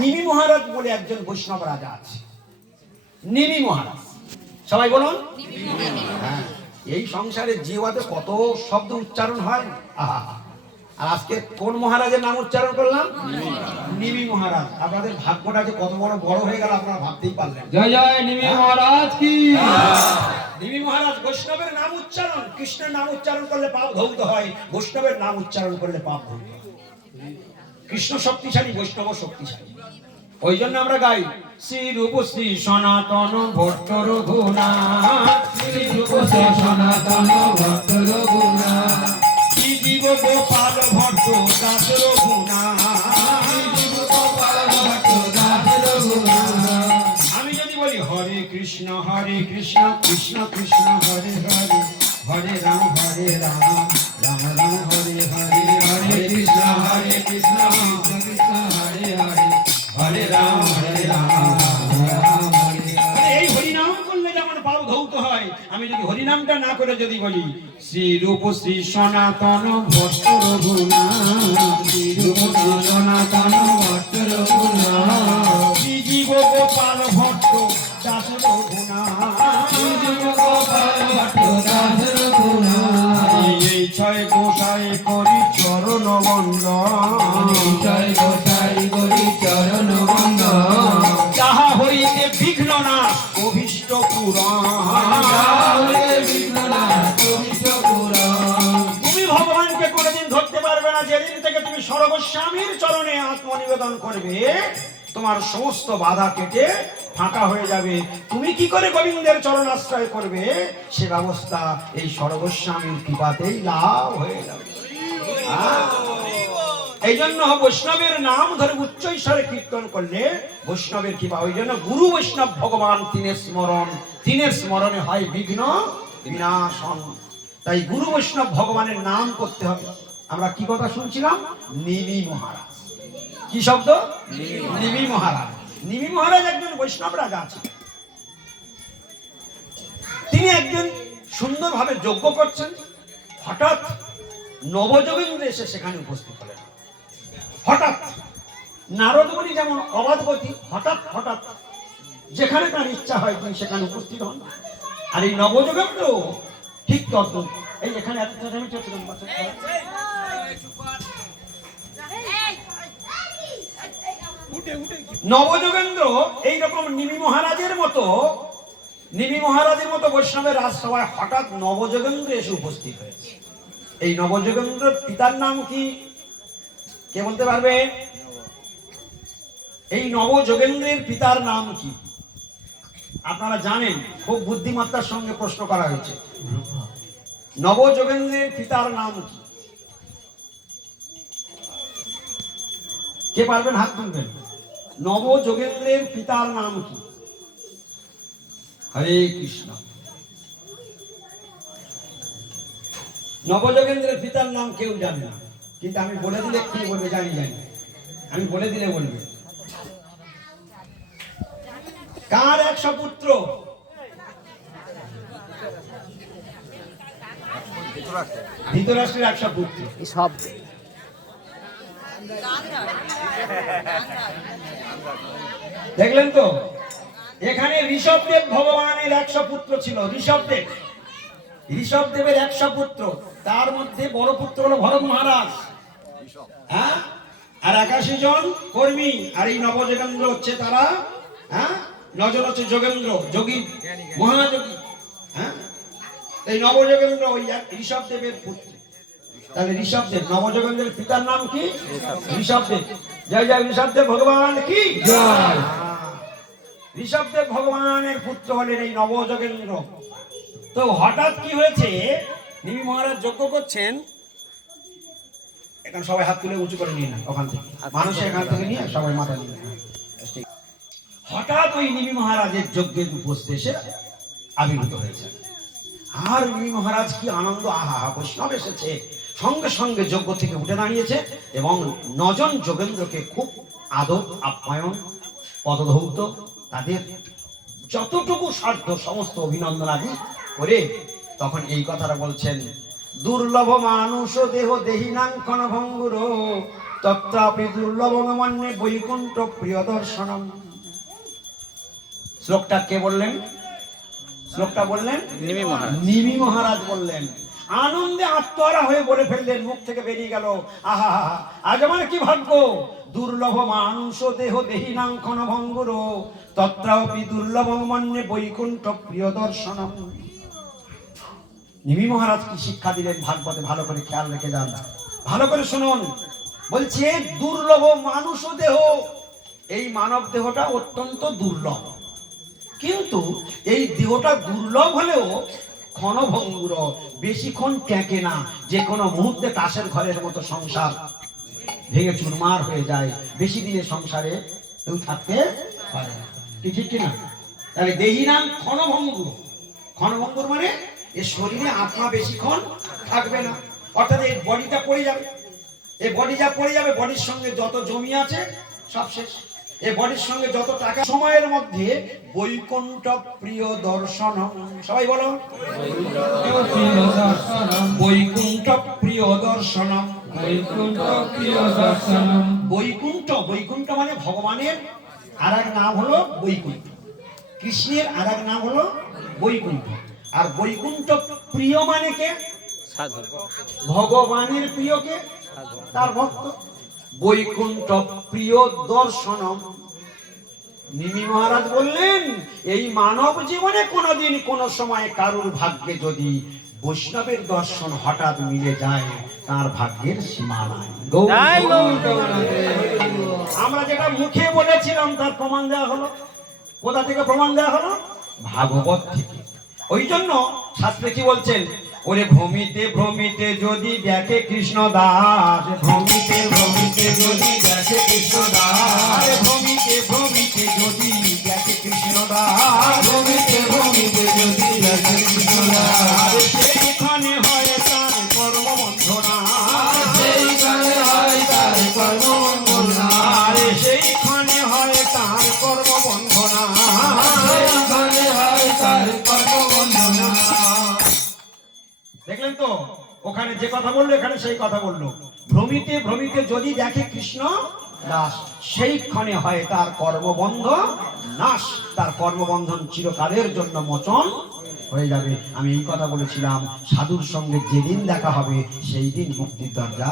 নিমি মহারাজ বলে একজন বৈষ্ণব রাজা আছে। নিমি মহারাজ। সবাই বলুন। হ্যাঁ এই সংসারে জীবাতে কত শব্দ উচ্চারণ হয়? আহা। আর আজকে কোন মহারাজের নাম উচ্চারণ করলাম? নিমি মহারাজ। আপনাদের ভাগ্যটা যে কত বড় বড় হয়ে গেল আপনারা ভাবতেই পারলেন। জয় জয় নিমি মহারাজ কি? দেবী মহারাজ বৈষ্ণবের নাম উচ্চারণ। কৃষ্ণের নাম উচ্চারণ করলে পাপ ধৌত হয়। বৈষ্ণবের নাম উচ্চারণ করলে পাপ ধৌত হয়। কৃষ্ণ শক্তিশালী, বৈষ্ণব শক্তিশালী। ওই জন্য আমরা গাই শ্রী রূপ শ্রী সনাতন ভট্ট রঘুনাথ। শ্রী রূপ সে সনাতন ভক্ত রঘুনা শ্রী জীব গোপাল ভট্ট দাস রঘুনাথ। আমি যদি বলি, হরে কৃষ্ণ হরে কৃষ্ণ কৃষ্ণ কৃষ্ণ, হরে হরে হরে রাম হরে রাম। আমি যদি হরিনামটা না করে যদি বলি, শ্রী রূপ শ্রী সনাতন ভট্ট রঘুনাথ শ্রী রূপ শ্রী সনাতন ভট্ট রঘুনা শ্রী জীব গোপাল ভট্ট দাস রঘুনাথ গোপাল ভট্ট দাস রঘুনা এই ছয় গোসাই করি চরণ বন্দন জয় গোসাই গরি যেদিন থেকে তুমি সর্বস্বামীর চরণে আত্মনিবেদন করবে, তোমার সমস্ত বাধা কেটে ফাঁকা হয়ে যাবে। তুমি কি করে গোবিন্দের চরণ আশ্রয় করবে? সে ব্যবস্থা এই সর্বস্বামীর কৃপাতেই লাভ হয়ে যাবে। এই জন্য বৈষ্ণবের নাম ধরে উচ্চ ঈশ্বরে কীর্তন করলে বৈষ্ণবের কৃপা। ওই জন্য গুরু বৈষ্ণব ভগবান তিনের স্মরণ, তিনের স্মরণে হয় বিঘ্ন বিনাশন তাই গুরু বৈষ্ণব ভগবানের নাম করতে হবে। আমরা কি কথা শুনছিলাম? নিমি মহারাজ। কি শব্দ? নিমি মহারাজ। নিমি মহারাজ একজন বৈষ্ণব রাজা আছে তিনি একজন সুন্দরভাবে যজ্ঞ করছেন। হঠাৎ নবযোগেন্দ্র এসে সেখানে উপস্থিত হলেন। হঠাৎ নারদমণি যেমন অবাধ গতি, হঠাৎ হঠাৎ যেখানে তার ইচ্ছা হয় তিনি সেখানে উপস্থিত হন। আর এই নবযোগেন্দ্র ঠিক তদ্রুপ এই এখানে এত? বাচ্চা নবযোগেন্দ্র এইরকম নিমি মহারাজের মতো নিমি মহারাজের মতো বৈষ্ণবের রাজসভায় হঠাৎ নবযোগেন্দ্র এসে উপস্থিত হয়েছে। এই নবযোগেন্দ্রের পিতার নাম কি? কে বলতে পারবে? এই নবযোগেন্দ্রের পিতার নাম কি? আপনারা জানেন খুব বুদ্ধিমত্তার সঙ্গে প্রশ্ন করা হয়েছে। নবযোগেন্দ্রের পিতার নাম কি? কে পারবেন হাত তুলবেন? নবযোগেন্দ্রের পিতার নাম কি? হরে কৃষ্ণ। নবযোগেন্দ্রের পিতার নাম কেউ জানে না, কিন্তু আমি বলে দিলে এক্ষুনি বলবে, জানি জানি। আমি বলে দিলে বলবে। কার একশো পুত্র? ধৃতরাষ্ট্রের একশো পুত্র। সব। দেখলেন তো? এখানে ঋষভদেব ভগবানের একশো পুত্র ছিল। ঋষভদেব ঋষভদেবের একশো পুত্র। তার মধ্যে বড় পুত্র হলো ভরত মহারাজ। হ্যাঁ? আর একাশি জন কর্মী। আর এই নবযোগেন্দ্র হচ্ছে তারা হ্যাঁ? নজর হচ্ছে যোগেন্দ্র যোগী মহাযোগী। হ্যাঁ? এই নবযোগেন্দ্র ওই এক ঋষভদেবের পুত্র। তাহলে ঋষভদেব নবযোগেন্দ্রের পিতার নাম কি? ঋষভদেব জয় জয় ঋষভদেব ভগবান কি? জয়। ঋষভদেব ভগবানের পুত্র হলেন এই নবযোগেন্দ্র তো হঠাৎ কি হয়েছে? নিমি মহারাজ যজ্ঞ করছেন। এখন সবাই হাত তুলে উঁচু করে নিয়ে না ওখান থেকে। মানুষের এখান থেকে নিয়ে সবাই মাথা নিয়ে হঠাৎ ওই নিমি মহারাজের যজ্ঞের উপস্থিত এসে আবির্ভূত হয়েছে। আর নিমি মহারাজ কি আনন্দ, আহা বৈষ্ণব এসেছে। সঙ্গে সঙ্গে যজ্ঞ থেকে উঠে দাঁড়িয়েছে এবং নজন যোগেন্দ্রকে খুব আদর, আপ্যায়ন, পদধৌত, তাদের যতটুকু সাধ্য, সমস্ত অভিনন্দন আদি করে তখন এই কথাটা বলছেন, দুর্লভ মানুষ দেহ দেহিনাঙ্কন ভঙ্গুর তত্রাপি দুর্লভমান্যে বৈকুণ্ঠ প্রিয় দর্শনম শ্লোকটা কে বললেন? শ্লোকটা বললেন? নিমি মহারাজ। নিমি মহারাজ বললেন আনন্দে আত্মহারা হয়ে বলে ফেললেন মুখ থেকে বেরিয়ে গেল। আহা আজ আমার কি ভাগ্য? দুর্লভ মানুষ দেহ দেহি নাঙ্কন ভঙ্গুর তত্রাপি দুর্লভ মন্যে বৈকুণ্ঠ প্রিয় দর্শনম নিমি মহারাজ কি শিক্ষা দিলেন ভাগবতে? ভালো করে খেয়াল রেখে যান। ভালো করে শুনুন। বলছে দুর্লভ মানুষ দেহ। এই মানব দেহটা অত্যন্ত দুর্লভ। কিন্তু এই দেহটা দুর্লভ হলেও ক্ষণভঙ্গুর, বেশিক্ষণ টেকে না, যে কোনো মুহূর্তে তাসের ঘরের মতো সংসার ভেঙে চুরমার হয়ে যায়। বেশি দিনে সংসারে কেউ থাকতে পারে না। কি ঠিক কিনা? তাহলে দেহি নাম ক্ষণভঙ্গুর। ক্ষণভঙ্গুর মানে এ শরীরে আত্মা বেশিক্ষণ থাকবে না। অর্থাৎ এই বডিটা পড়ে যাবে। এই বডি যা পড়ে যাবে বডির সঙ্গে যত জমি আছে, সব শেষ। এই বডির সঙ্গে যত টাকা সময়ের মধ্যে বৈকুণ্ঠ প্রিয় দর্শন সবাই বলো বৈকুণ্ঠ প্রিয় দর্শন বৈকুণ্ঠ বৈকুণ্ঠ মানে ভগবানের আর এক নাম হলো বৈকুণ্ঠ। কৃষ্ণের আর এক নাম হলো বৈকুণ্ঠ। আর বৈকুণ্ঠ প্রিয় মানে কে? ভগবানের প্রিয়কে তার ভক্ত। বৈকুণ্ঠ প্রিয় দর্শনম। নিমি মহারাজ বললেন এই মানব জীবনে কোনোদিন কোন সময় কারুর ভাগ্যে যদি বৈষ্ণবের দর্শন হঠাৎ মিলে যায় তার ভাগ্যের সীমা নাই। আমরা যেটা মুখে বলেছিলাম তার প্রমাণ দেওয়া হলো। কোথা থেকে প্রমাণ দেওয়া হলো? ভাগবত থেকে। ওই জন্য শাস্ত্রে কি বলছেন ওরে ভূমিতে ভ্রমিতে যদি দেখে কৃষ্ণ দাস ভূমিতে ভ্রমিতে যদি দেখে কৃষ্ণ দাস ওখানে যে কথা বলল, এখানে সেই কথা বলল। ভ্রমিতে ভ্রমিতে যদি দেখে কৃষ্ণ দাস সেই ক্ষণে হয় তার কর্মবন্ধ নাশ। তার কর্মবন্ধন চিরকালের জন্য মোচন হয়ে যাবে। আমি এই কথা বলেছিলাম, সাধুর সঙ্গে যেদিন দেখা হবে সেই দিন মুক্তির দরজা।